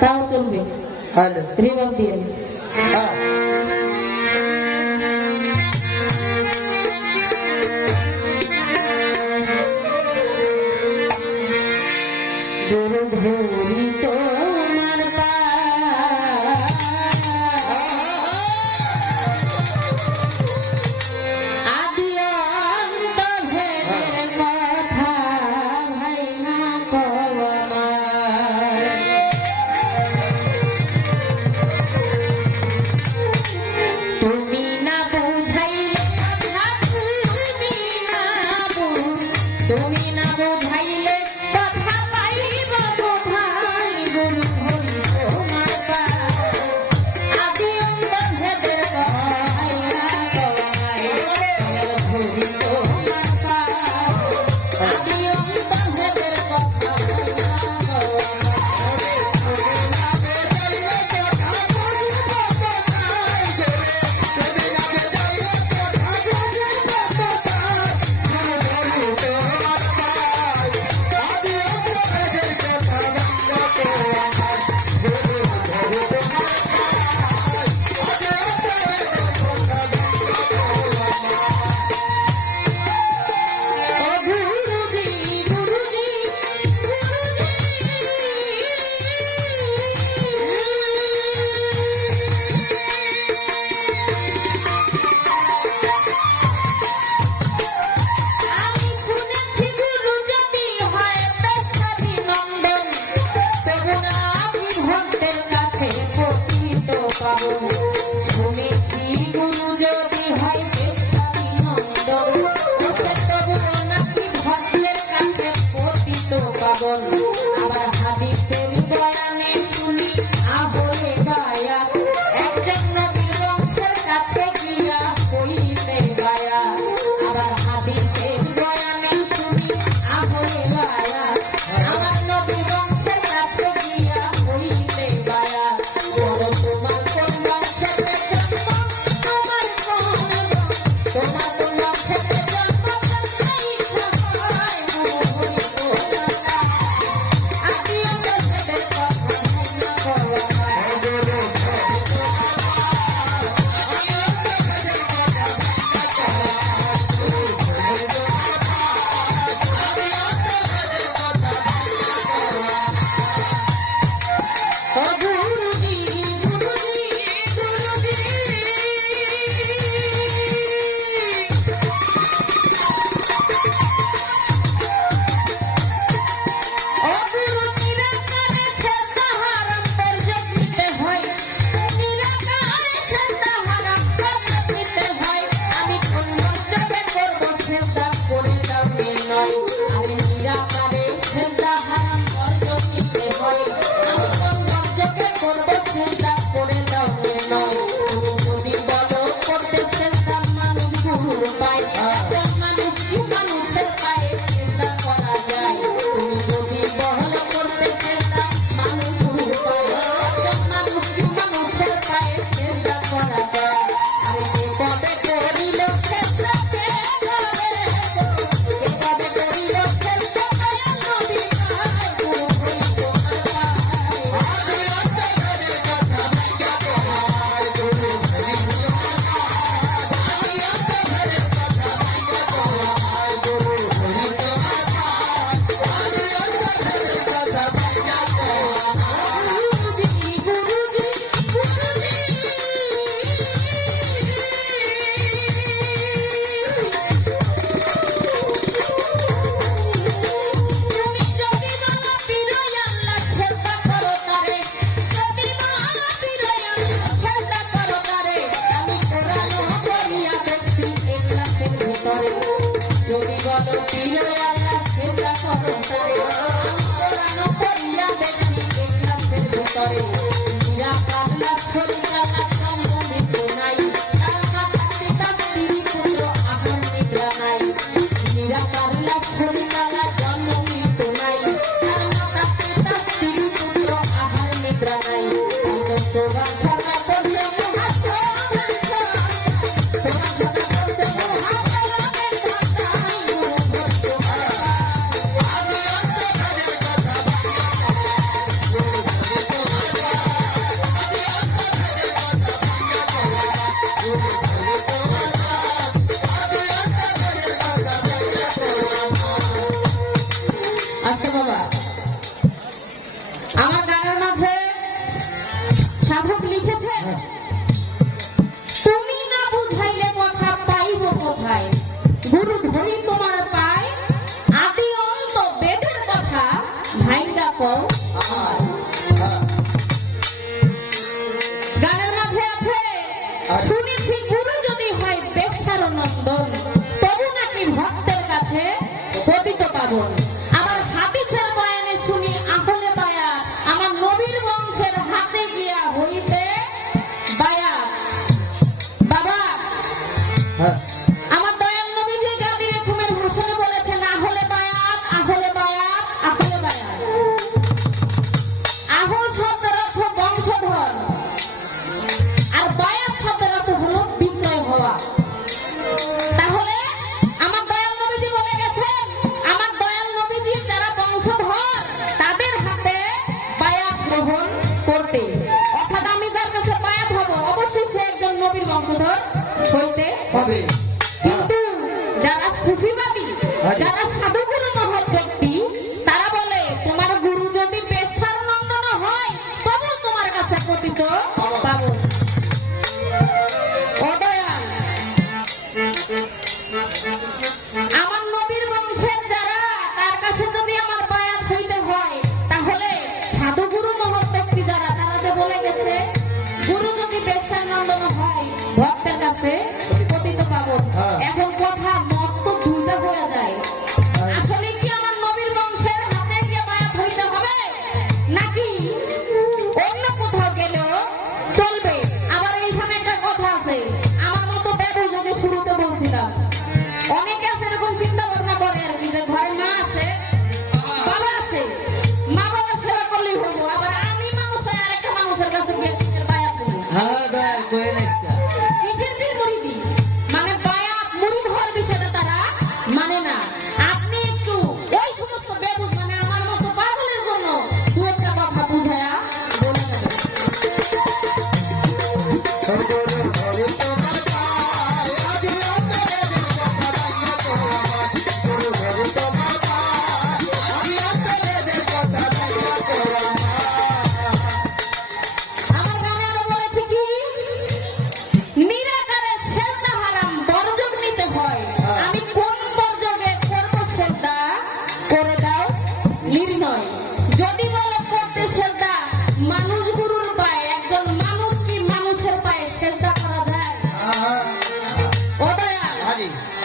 Round Sumbi. Hello. River Deal. Ah. Guru Guru ভিতরে যদি বলো ফিরে আল্লাহ চিন্তা করো তারে পুরানো করিয়া দেখি ইংলাসের ভিতরে কও মাঝে আছে, শুনেছি গুরু যদি তবু নাকি ভক্তের কাছে পতিত পাবন আবার হাদিসের বয়ানে শুনি, আহলে বায়া, আমার নবীর বংশের হাতে গিয়া হইতে বায়া। বাবা হ্যাঁ। সংশোধন হইতে হবে। কিন্তু যারা সুফিবাদী আচ্ছা। যারা সাধু গুরু মহৎ তারা বলে তোমার গুরু যদি পেশার নন্দন হয় তবে তোমার কাছে পতিত আছে পতিত পাবন। হ্যাঁ। এখন কথা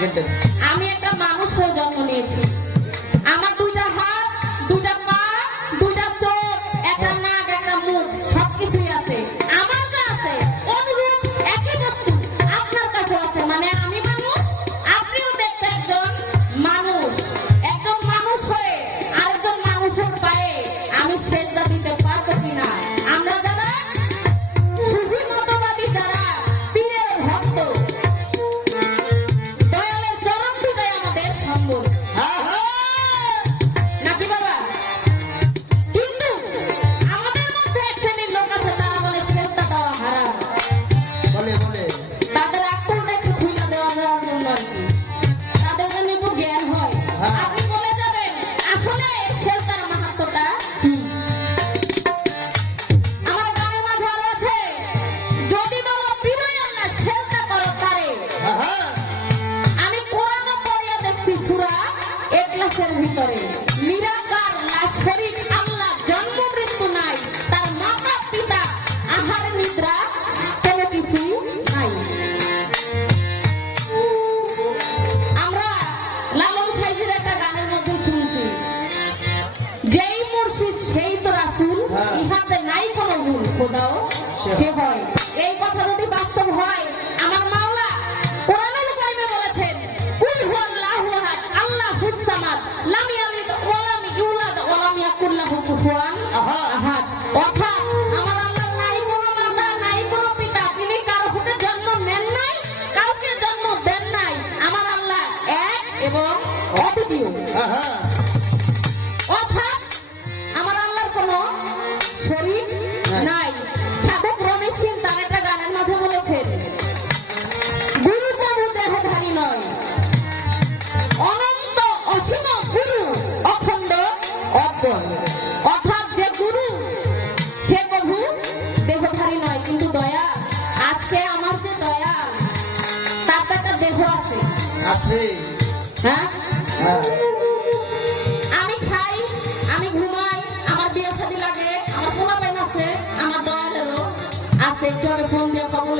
认真。এক এক্লাসের ভিতরে। নিরাকার না শরীর আল্লাহ জন্ম মৃত্যু নাই। তার মাতা পিতা আহার নিদ্রা কোনো কিছু নাই। আমরা লালন সাইজের একটা গানের মধ্যে শুনছি যেই মুর্শিদ সেই তো রাসুল হ্যাঁ। ইহাতে নাই কোনো ভুল খোদাও সে আচ্ছা। হয়। এই কথা যদি বাস্তব হয় দিও অর্থাৎ আমার আল্লাহর কোন শরীর হ্যাঁ। নাই। সাধক রমেশ সিং তার একটা গানের মাঝে বলেছেন গুরু তবু দেহধারী নয়। অনন্ত অসীম গুরু অখণ্ড অব্বল অর্থাৎ যে গুরু সে কভু দেহধারী নয় কিন্তু দয়া। আজকে আমার যে দয়া তার একটা দেহ আছে। আছে। হ্যাঁ? আমি খাই, আমি ঘুমাই, আমার বিয়ে শাদী লাগে, আমার পাইন আছে, আমার দয়ালেরও আছে, একটু আগে ফোন দিয়ে খবর